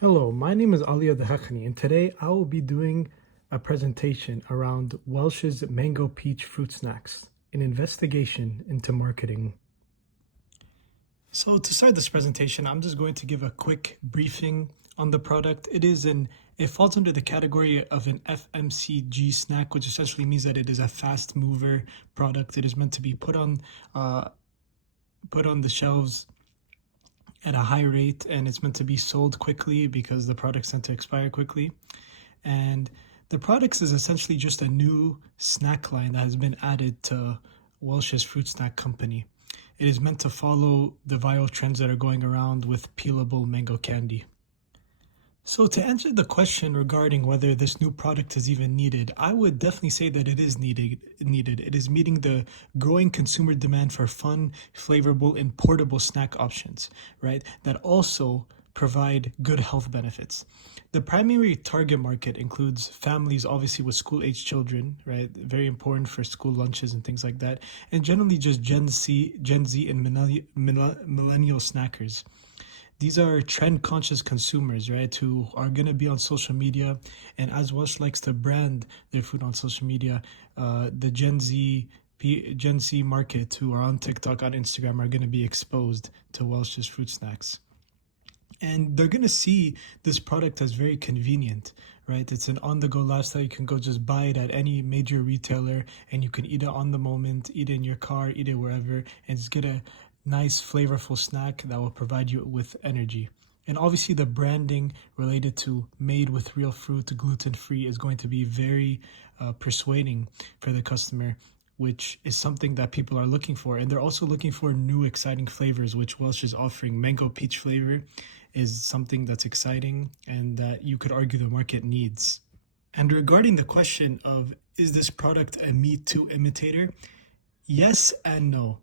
Hello, my name is Ali Adhakani, and today I will be doing a presentation around Welch's Mango Peach Fruit Snacks, an investigation into marketing. So to start this presentation, I'm just going to give a quick briefing on the product. It falls under the category of an FMCG snack, which essentially means that it is a fast mover product. It is meant to be put on the shelves at a high rate, and it's meant to be sold quickly because the products tend to expire quickly. And the products is essentially just a new snack line that has been added to Welch's Fruit Snack Company. It is meant to follow the viral trends that are going around with peelable mango candy. So to answer the question regarding whether this new product is even needed, I would definitely say that it is needed. It is meeting the growing consumer demand for fun, flavorful, and portable snack options, right? That also provide good health benefits. The primary target market includes families, obviously with school-age children, right? Very important for school lunches and things like that, and generally just Gen Z, and millennial snackers. These are trend conscious consumers, right, who are going to be on social media. And as Welch likes to brand their food on social media, the Gen Z market who are on TikTok, on Instagram, are going to be exposed to Welch's fruit snacks. And they're going to see this product as very convenient, right? It's an on-the-go lifestyle. You can go just buy it at any major retailer, and you can eat it on the moment, eat it in your car, eat it wherever, and just get a nice, flavorful snack that will provide you with energy. And obviously the branding related to made with real fruit, gluten-free, is going to be very persuading for the customer, which is something that people are looking for. And they're also looking for new, exciting flavors, which Welch is offering. Mango peach flavor is something that's exciting and that you could argue the market needs. And regarding the question of, is this product a Me Too imitator? Yes and no.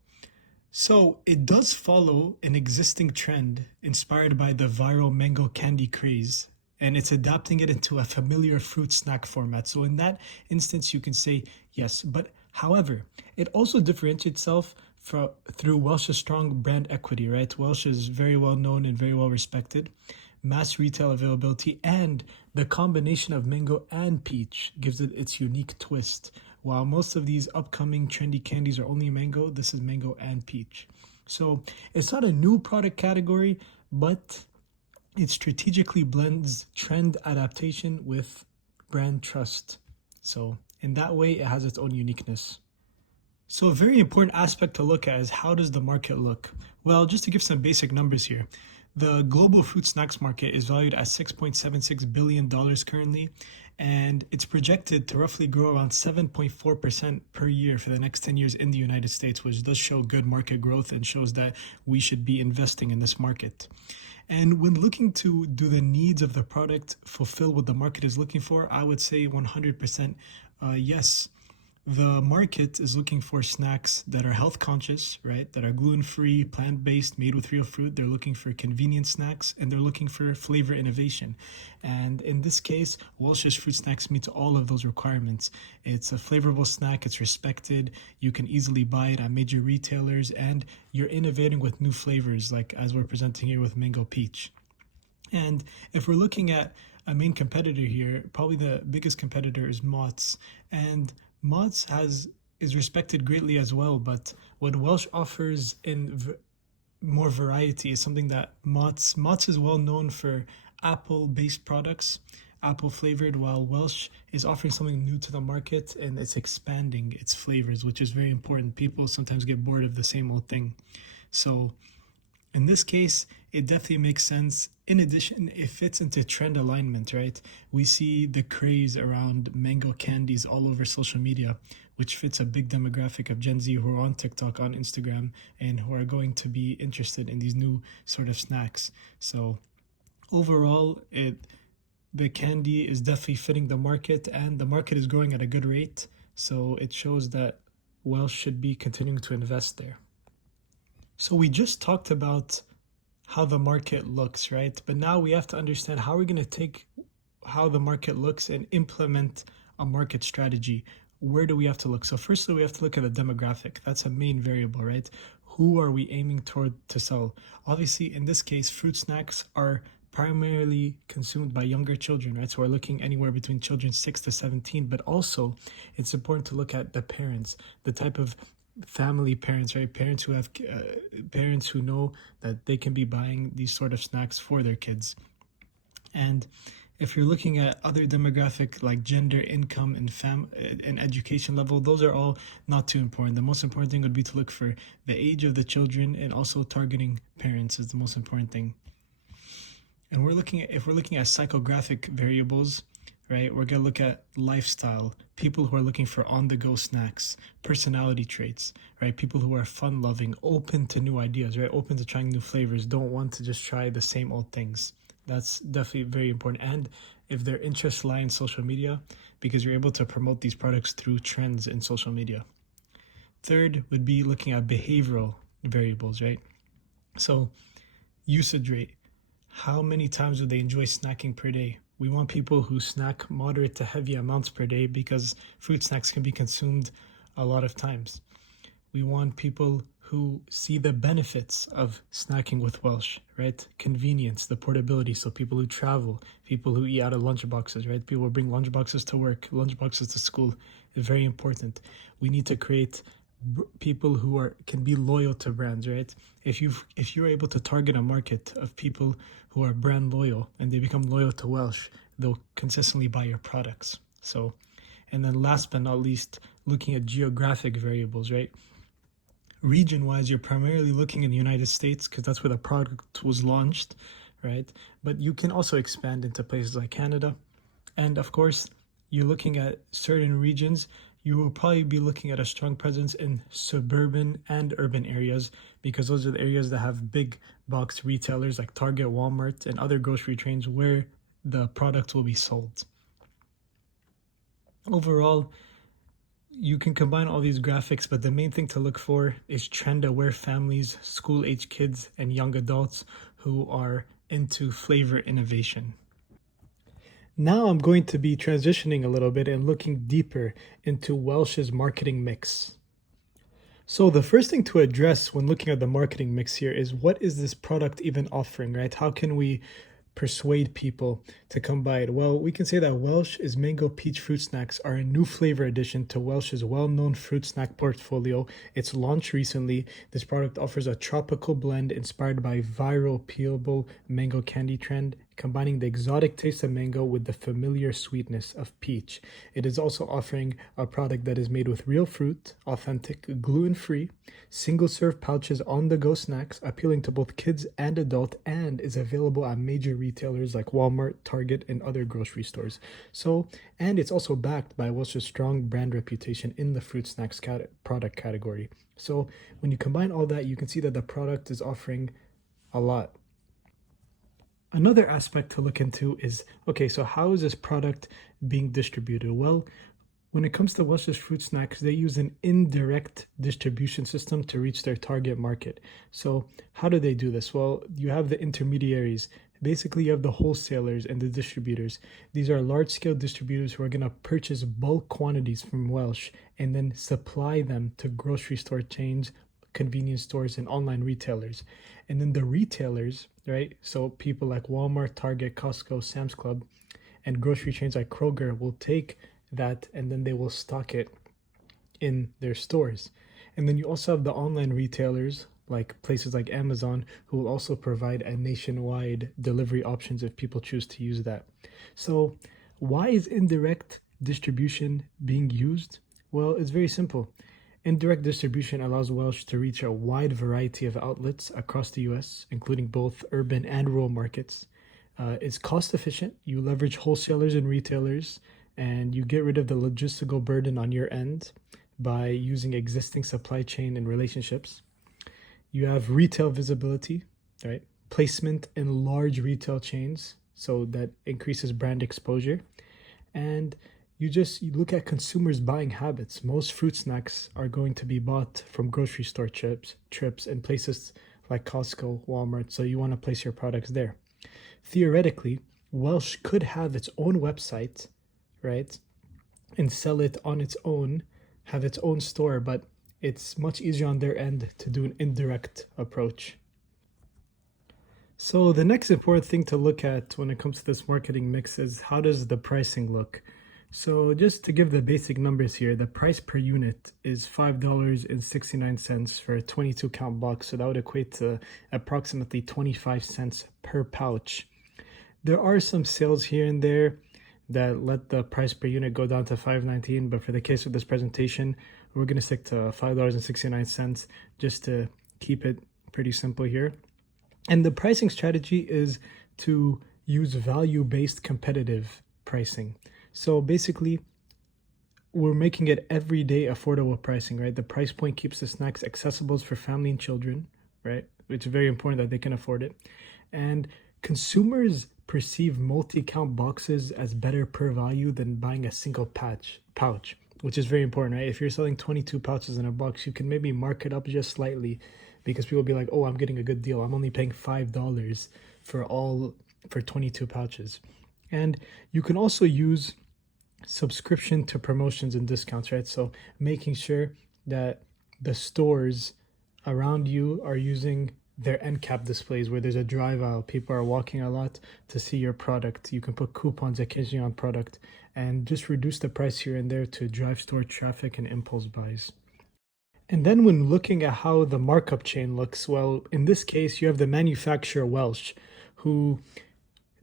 So it does follow an existing trend inspired by the viral mango candy craze, and it's adapting it into a familiar fruit snack format. So in that instance, you can say yes. But however, it also differentiates itself through Welch's strong brand equity, right? Welch is very well known and very well respected. Mass retail availability and the combination of mango and peach gives it its unique twist. While most of these upcoming trendy candies are only mango, this is mango and peach. So it's not a new product category, but it strategically blends trend adaptation with brand trust. So in that way, it has its own uniqueness. So a very important aspect to look at is, how does the market look? Well, just to give some basic numbers here, the global fruit snacks market is valued at $6.76 billion currently, and it's projected to roughly grow around 7.4% per year for the next 10 years in the United States, which does show good market growth and shows that we should be investing in this market. And when looking to do the needs of the product fulfill what the market is looking for, I would say 100% yes. The market is looking for snacks that are health conscious, right? That are gluten-free, plant-based, made with real fruit. They're looking for convenient snacks, and they're looking for flavor innovation. And in this case, Welch's Fruit Snacks meets all of those requirements. It's a flavorful snack, it's respected, you can easily buy it at major retailers, and you're innovating with new flavors, like as we're presenting here with Mango Peach. And if we're looking at a main competitor here, probably the biggest competitor is Mott's. And Mott's is respected greatly as well, but what Welch offers in more variety is something that Mott's is well known for apple-based products, apple flavored, while Welch is offering something new to the market, and it's expanding its flavors, which is very important. People sometimes get bored of the same old thing. So in this case, it definitely makes sense. In addition, it fits into trend alignment, right? We see the craze around mango candies all over social media, which fits a big demographic of Gen Z who are on TikTok, on Instagram, and who are going to be interested in these new sort of snacks. So overall, the candy is definitely fitting the market, and the market is growing at a good rate. So it shows that Welch should be continuing to invest there. So we just talked about how the market looks, right? But now we have to understand how we're going to take how the market looks and implement a market strategy. Where do we have to look? So firstly, we have to look at the demographic. That's a main variable, right? Who are we aiming toward to sell? Obviously, in this case, fruit snacks are primarily consumed by younger children, right? So we're looking anywhere between children 6 to 17, but also it's important to look at the parents, the type of family parents, right? Parents who have parents who know that they can be buying these sort of snacks for their kids. And if you're looking at other demographic like gender, income, and education level, those are all not too important. The most important thing would be to look for the age of the children, and also targeting parents is the most important thing. And if we're looking at psychographic variables, right, we're gonna look at lifestyle, people who are looking for on-the-go snacks, personality traits, right, people who are fun-loving, open to new ideas, right, open to trying new flavors, don't want to just try the same old things. That's definitely very important. And if their interests lie in social media, because you're able to promote these products through trends in social media. Third would be looking at behavioral variables, right? So usage rate. How many times would they enjoy snacking per day? We want people who snack moderate to heavy amounts per day, because fruit snacks can be consumed a lot of times. We want people who see the benefits of snacking with Welch, right? Convenience, the portability. So people who travel, people who eat out of lunch boxes, right? People who bring lunch boxes to work, lunch boxes to school is very important. We need to create people who can be loyal to brands, right? If you're able to target a market of people who are brand loyal and they become loyal to Welch, they'll consistently buy your products. So, and then last but not least, looking at geographic variables, right? Region-wise, you're primarily looking in the United States because that's where the product was launched, right? But you can also expand into places like Canada. And of course, you're looking at certain regions, you will probably be looking at a strong presence in suburban and urban areas, because those are the areas that have big box retailers like Target, Walmart, and other grocery chains where the product will be sold. Overall, you can combine all these graphics, but the main thing to look for is trend-aware families, school-age kids, and young adults who are into flavor innovation. Now I'm going to be transitioning a little bit and looking deeper into Welch's marketing mix. So the first thing to address when looking at the marketing mix here is, what is this product even offering, right? How can we persuade people to come buy it? Well, we can say that Welch's Mango Peach Fruit Snacks are a new flavor addition to Welch's well-known fruit snack portfolio. It's launched recently. This product offers a tropical blend inspired by viral peelable mango candy trend, combining the exotic taste of mango with the familiar sweetness of peach. It is also offering a product that is made with real fruit, authentic, gluten-free, single-serve pouches on-the-go snacks appealing to both kids and adult, and is available at major retailers like Walmart, Target, and other grocery stores. And it's also backed by Welch's strong brand reputation in the fruit snacks product category. So when you combine all that, you can see that the product is offering a lot. Another aspect to look into is, okay, so how is this product being distributed? Well, when it comes to Welch's Fruit Snacks, they use an indirect distribution system to reach their target market. So how do they do this? Well, you have the intermediaries. Basically, you have the wholesalers and the distributors. These are large-scale distributors who are going to purchase bulk quantities from Welch and then supply them to grocery store chains, convenience stores, and online retailers. And then the retailers, right? So people like Walmart, Target, Costco, Sam's Club, and grocery chains like Kroger will take that and then they will stock it in their stores. And then you also have the online retailers like places like Amazon, who will also provide a nationwide delivery options if people choose to use that. So why is indirect distribution being used? Well, it's very simple. Indirect distribution allows Welch to reach a wide variety of outlets across the US, including both urban and rural markets. It's cost efficient. You leverage wholesalers and retailers, and you get rid of the logistical burden on your end by using existing supply chain and relationships. You have retail visibility, right? Placement in large retail chains, so that increases brand exposure. And you look at consumers' buying habits. Most fruit snacks are going to be bought from grocery store trips and places like Costco, Walmart, so you want to place your products there. Theoretically, Welch could have its own website, right, and sell it on its own, have its own store, but it's much easier on their end to do an indirect approach. So the next important thing to look at when it comes to this marketing mix is how does the pricing look? So just to give the basic numbers here, the price per unit is $5.69 for a 22 count box. So that would equate to approximately 25 cents per pouch. There are some sales here and there that let the price per unit go down to $5.19, but for the case of this presentation, we're going to stick to $5.69 just to keep it pretty simple here. And the pricing strategy is to use value-based competitive pricing. So basically, we're making it everyday affordable pricing, right? The price point keeps the snacks accessible for family and children, right? It's very important that they can afford it. And consumers perceive multi-count boxes as better per value than buying a single pouch, which is very important, right? If you're selling 22 pouches in a box, you can maybe mark it up just slightly because people will be like, oh, I'm getting a good deal. I'm only paying $5 for 22 pouches. And you can also use subscription to promotions and discounts, right? So making sure that the stores around you are using their end cap displays where there's a drive aisle. People are walking a lot to see your product. You can put coupons occasionally on product and just reduce the price here and there to drive store traffic and impulse buys. And then when looking at how the markup chain looks, well, in this case, you have the manufacturer Welch, who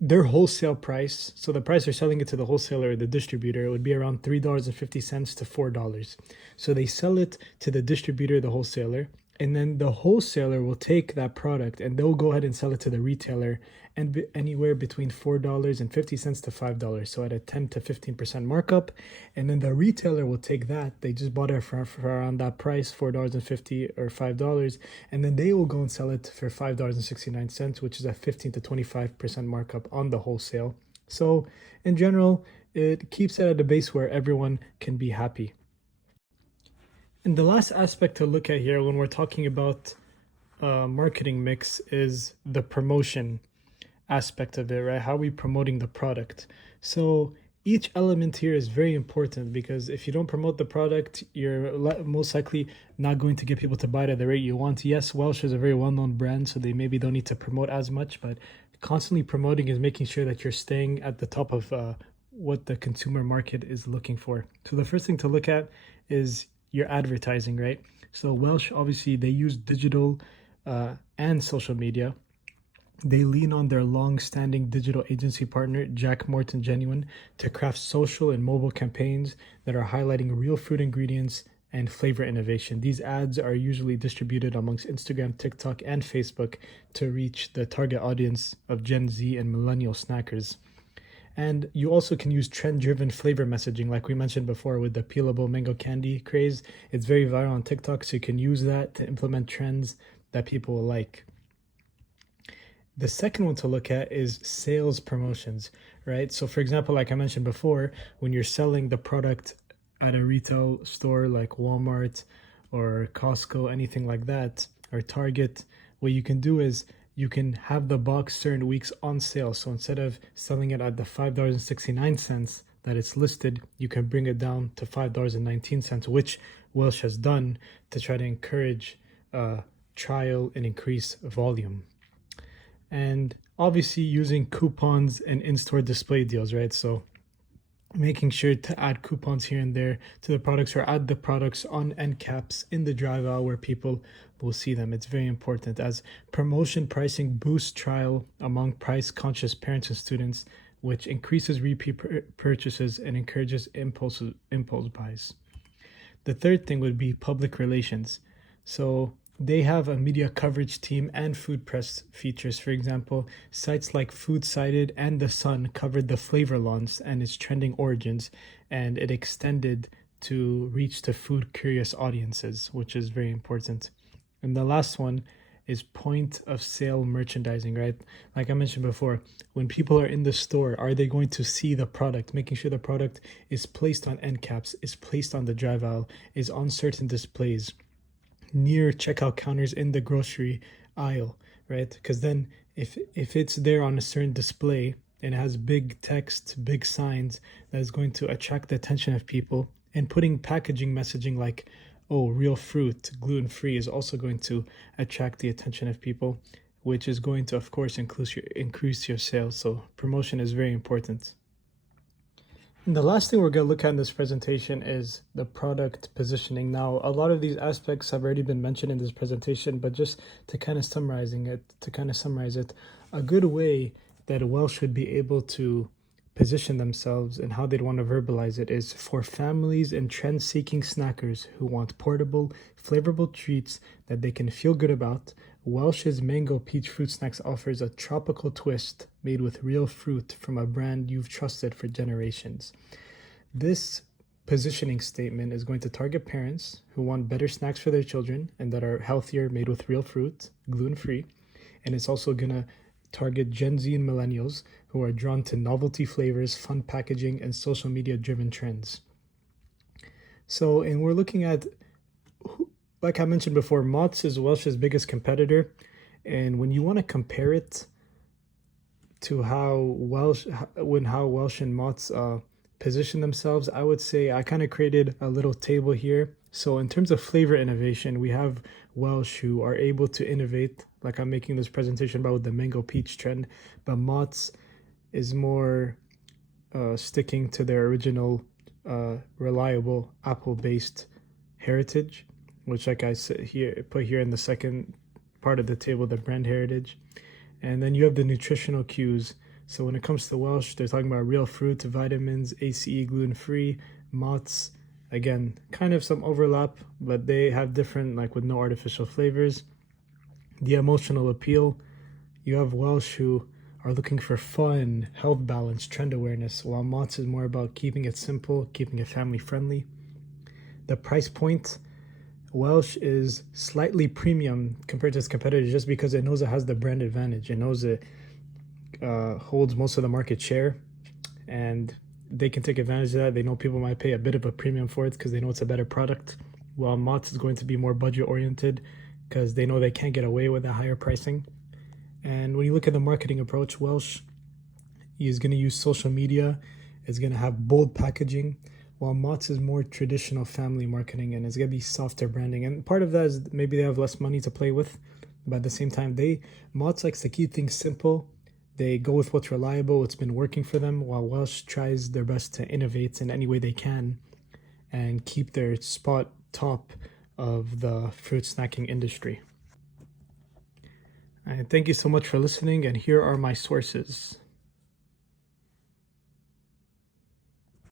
their wholesale price, so the price they're selling it to the wholesaler or the distributor, it would be around $3.50 to $4. So they sell it to the distributor, the wholesaler, and then the wholesaler will take that product and they'll go ahead and sell it to the retailer and anywhere between $4.50 to $5. So at a 10 to 15% markup. And then the retailer will take that. They just bought it for around that price, $4.50 or $5. And then they will go and sell it for $5.69, which is a 15 to 25% markup on the wholesale. So in general, it keeps it at a base where everyone can be happy. And the last aspect to look at here when we're talking about marketing mix is the promotion aspect of it, right? How are we promoting the product? So each element here is very important because if you don't promote the product, you're most likely not going to get people to buy it at the rate you want. Yes, Welsh is a very well-known brand, so they maybe don't need to promote as much, but constantly promoting is making sure that you're staying at the top of what the consumer market is looking for. So the first thing to look at is your advertising, right? So Welsh, obviously, they use digital and social media. They lean on their long-standing digital agency partner, Jack Morton Genuine, to craft social and mobile campaigns that are highlighting real fruit ingredients and flavor innovation. These ads are usually distributed amongst Instagram, TikTok, and Facebook to reach the target audience of Gen Z and millennial snackers. And you also can use trend-driven flavor messaging, like we mentioned before with the peelable mango candy craze. It's very viral on TikTok, so you can use that to implement trends that people will like. The second one to look at is sales promotions, right? So for example, like I mentioned before, when you're selling the product at a retail store like Walmart or Costco, anything like that, or Target, what you can do is you can have the box certain weeks on sale. So instead of selling it at the $5.69 that it's listed, you can bring it down to $5.19, which Welsh has done to try to encourage trial and increase volume. And obviously using coupons and in-store display deals, right? So making sure to add coupons here and there to the products or add the products on end caps in the drive aisle where people will see them. It's very important as promotion pricing boosts trial among price-conscious parents and students, which increases repeat purchases and encourages impulse buys. The third thing would be public relations. So they have a media coverage team and food press features. For example, sites like Food Cited and The Sun covered the flavor launch and its trending origins, and it extended to reach to food curious audiences, which is very important. And the last one is point of sale merchandising, right? Like I mentioned before, when people are in the store, are they going to see the product? Making sure the product is placed on end caps, is placed on the drive aisle, is on certain displays, near checkout counters in the grocery aisle, right? Because then if it's there on a certain display and it has big text, big signs, that is going to attract the attention of people. And putting packaging messaging like, oh, real fruit, gluten-free, is also going to attract the attention of people. which is going to, of course, increase your sales. So promotion is very important. And the last thing we're going to look at in this presentation is the product positioning. Now, a lot of these aspects have already been mentioned in this presentation, but just to kind of summarize it, a good way that Welch would be able to position themselves and how they'd want to verbalize it is for families and trend-seeking snackers who want portable, flavorful treats that they can feel good about. Welch's Mango Peach Fruit Snacks offers a tropical twist made with real fruit from a brand you've trusted for generations. This positioning statement is going to target parents who want better snacks for their children and that are healthier, made with real fruit, gluten-free. And it's also going to target Gen Z and millennials who are drawn to novelty flavors, fun packaging, and social media-driven trends. So, and we're looking at, like I mentioned before, Mott's is Welch's biggest competitor. And when you want to compare it to how Welch and Mott's position themselves, I would say I kind of created a little table here. So in terms of flavor innovation, we have Welch who are able to innovate, like I'm making this presentation about with the mango peach trend, but Mott's is more sticking to their original reliable apple-based heritage, which, like I said here, put here in the second part of the table, the brand heritage. And then you have the nutritional cues. So when it comes to Welch, they're talking about real fruit, vitamins, ACE, gluten-free. Mott's, again, kind of some overlap, but they have different, like with no artificial flavors. The emotional appeal, you have Welch who are looking for fun, health balance, trend awareness, while Mott's is more about keeping it simple, keeping it family friendly. The price point, Welch is slightly premium compared to its competitors just because it knows it has the brand advantage. It knows it holds most of the market share, and they can take advantage of that. They know people might pay a bit of a premium for it because they know it's a better product, while Mott's is going to be more budget oriented because they know they can't get away with a higher pricing. And when you look at the marketing approach, Welch is going to use social media. It's going to have bold packaging, while Mott's is more traditional family marketing and it's going to be softer branding. And part of that is maybe they have less money to play with, but at the same time, Mott's likes to keep things simple. They go with what's reliable, what's been working for them, while Welch tries their best to innovate in any way they can and keep their spot top of the fruit snacking industry. And thank you so much for listening, and here are my sources.